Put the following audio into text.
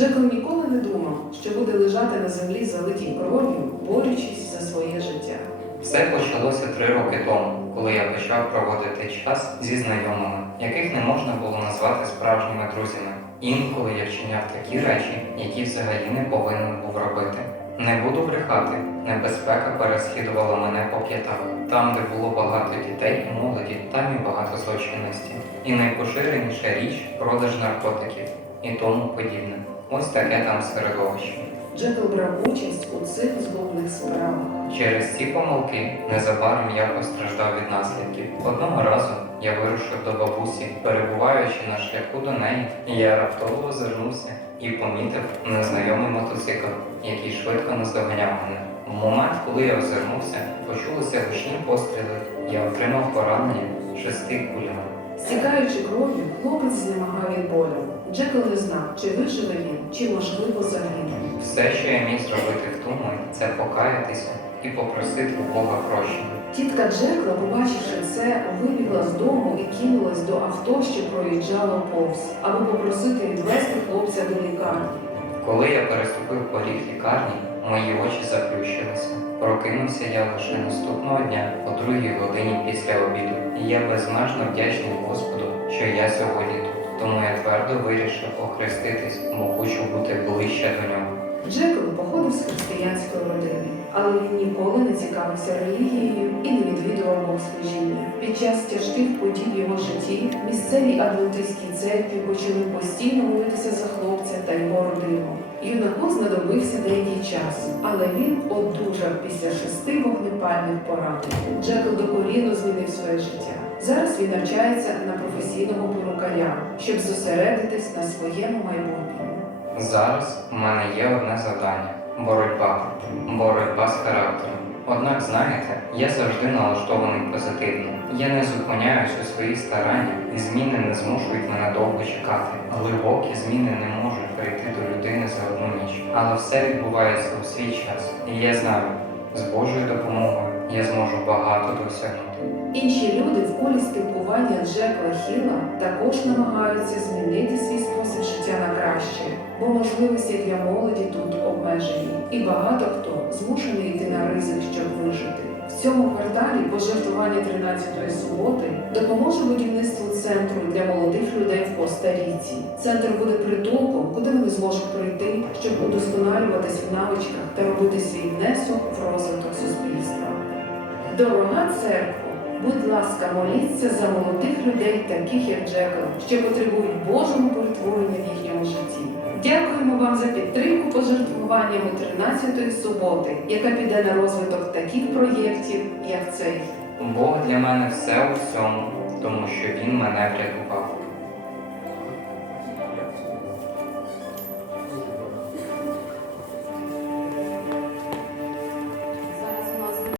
Джекл ніколи не думав, що буде лежати на землі залитій кров'ю, борючись за своє життя. Все почалося три роки тому, коли я почав проводити час зі знайомими, яких не можна було назвати справжніми друзями. Інколи я вчиняв такі речі, які взагалі не повинен був робити. Не буду брехати, небезпека переслідувала мене по п'ятах. Там, де було багато дітей і молоді, там і багато злочинності. І найпоширеніша річ продаж наркотиків і тому подібне. Ось таке там середовище. Джекл брав участь у цих злобних справах. Через ці помилки незабаром я постраждав від наслідків. Одного разу я вирушив до бабусі, перебуваючи на шляху до неї, я раптово озирнувся і помітив незнайомий мотоцикл, який швидко наздоганяв мене. В момент, коли я озирнувся, почулися гучні постріли. Я отримав поранення шести кулями. Стікаючи кров'ю, хлопець знемагав від болю. Джекл не знав, чи виживе він, чи можливо загине. Все, що я міг зробити в мить, це покаятися і попросити у Бога прощення. Тітка Джекла, побачивши це, вибігла з дому і кинулась до авто, що проїжджало повз, аби попросити відвести хлопця до лікарні. Коли я переступив поріг лікарні, мої очі заплющилися. Прокинувся я лише наступного дня, о другій годині після обіду. І я безмежно вдячний Господу, що я сьогодні тут. Тому я твердо вирішив охреститись, бо хочу бути ближче до нього. Джекл походив з християнської родини, але він ніколи не цікавився релігією і не відвідував богослужіння. Під час тяжких подій в його житті місцеві адвентистській церкві почали постійно молитися за хлопця та його родину. Юнаку знадобився деякий час, але він одужав після шести вогнепальних поранень. Джекл докорінно змінив своє життя. Зараз він навчається на професійного перукаря, щоб зосередитись на своєму майбутньому. Зараз в мене є одне завдання боротьба, боротьба з характером. Однак, знаєте, я завжди налаштований позитивно. Я не зупиняюсь у своїх стараннях, і зміни не змушують мене довго чекати. Глибокі зміни не можуть прийти до людини за одну ніч. Але все відбувається у свій час. І я знаю, з Божою допомогою я зможу багато досягнути. Інші люди в колі спілкування Джекла Хіла також намагаються змінити свій спосіб життя на краще, бо можливості для молоді тут обмежені, і багато хто змушений йти на ризик, щоб вижити. Цьому кварталі пожертвування 13-ї суботи допоможе будівництву центру для молодих людей в Коста-Ріці. Центр буде притулком, куди вони зможуть прийти, щоб удосконалюватись в навичках та робити свій внесок в розвиток суспільства. Дорога церква, будь ласка, моліться за молодих людей, таких як Джекл, що потребують Божого перетворення в їхньому житті. Дякуємо вам за підтримку пожертвуваннями 13-ї суботи, яка піде на розвиток таких проєктів, як цей. Бог для мене все у всьому, тому що Він мене врятував.